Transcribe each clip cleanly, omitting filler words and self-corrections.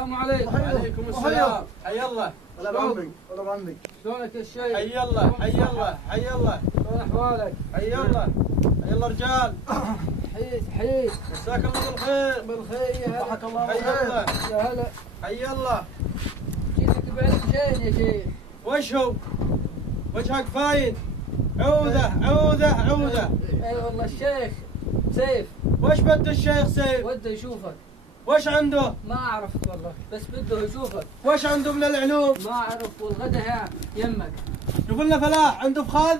السلام عليكم. وعليكم السلام. حي الله. هلا بعمي. هلا بعمي. شلونك يا الشيخ؟ حي الله حي الله حي الله. شلون احوالك؟ حي الله. حي الله رجال. حييت. مساك الله بالخير. بالخير يا هلا. ضحك الله حي بالخير. الله. يا هلا. حي الله. جيتك بعلم شين يا شيخ. وش هو؟ وجهك فاين. عوذة عوذة عوذة. اي والله الشيخ سيف. وش بده الشيخ سيف؟ وده يشوفك. وش عنده؟ ما عرفت والله بس بده يشوفك. وش عنده من العلوم؟ ما اعرف والغدا ها يمك. شوف لنا فلاح عنده فخاذ؟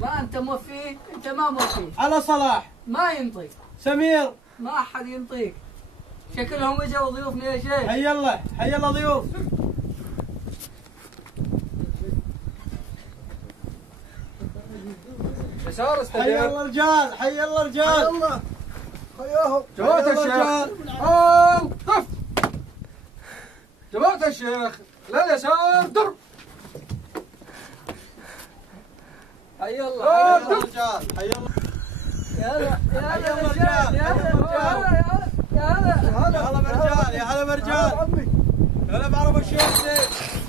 ما انت موفيه انت ما موفيه. على صلاح. ما ينطق. سمير. ما احد ينطيك. شكلهم اجوا ضيوفنا يا شيخ. حي الله حي الله ضيوف. يسار حي الله رجال. حي الله رجال. الله. خياهم. جماعة حي الله الشيخ. رجال. قف. جماعة الشيخ لليسار در. حي الله. حي الله رجال. حي الله. يا هلا يا حي هلا الله رجال. يا رجال. هلا يا هلا يا هلا. يا هلا برجال. يا هلا برجال. عمي. هلا بعرف الشيخ سيف.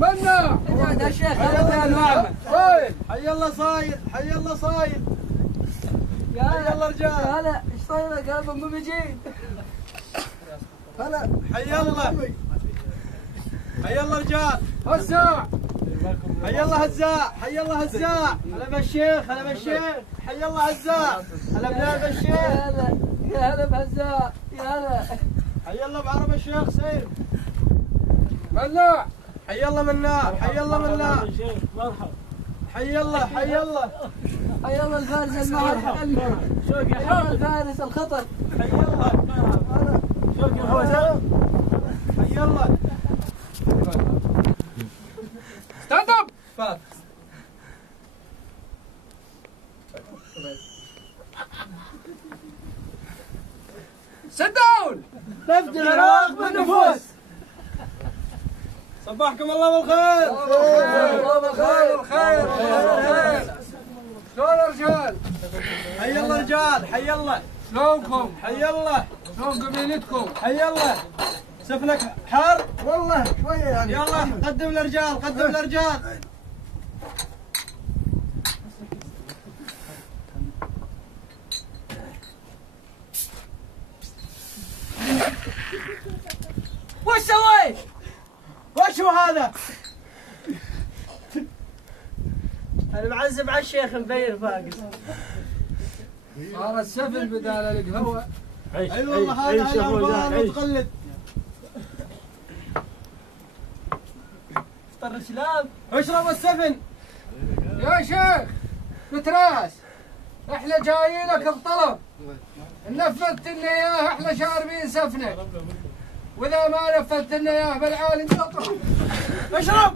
منع. اجعد يا شيخ هذا انواعنا. صايد. حي الله صايد. حي الله صايد. يا حي الله رجال. يا هلا ايش صايرك يا ابو مجيد؟ هلا. حي الله. حي الله رجال. هسع. حي الله هزاع. حي الله هزاع. هلا بالشيخ. هلا بالشيخ. حي الله هزاع. هلا بلال يا بالشيخ. هلا يا هلا بهزاع. يا هلا. حي الله بعرب الشيخ سيف. مناع. حي الله مناع. حي الله مناع. حي الله. حي الله. حي الله الفارس المعركة. حي الله الفارس الخطر. حي الله. حي الله. ستاند اب. فات. سيت داون. نفد العراق بالنفوس. صباحكم الله بالخير. الله بالخير. خير خير. شلون الرجال؟ حي الله رجال. حي الله. شلونكم؟ حي الله. شلون قبيلتكم؟ حي الله. سفنك حار. والله شوية يعني. يلا قدم الرجال. قدم الرجال. وش سويت؟ وش هو هذا؟ انا معذب على الشيخ مبين فاقس. صار السفل بدال القهوة. اي والله هذا هذا متقلد. افطر السلام. اشرب السفن. يا شيخ بتراس احنا جايينك بطلب. نفذت لنا اياه احنا شاربين سفنه. واذا ما نفذت لنا اياه بالعالم تطرح. اشرب.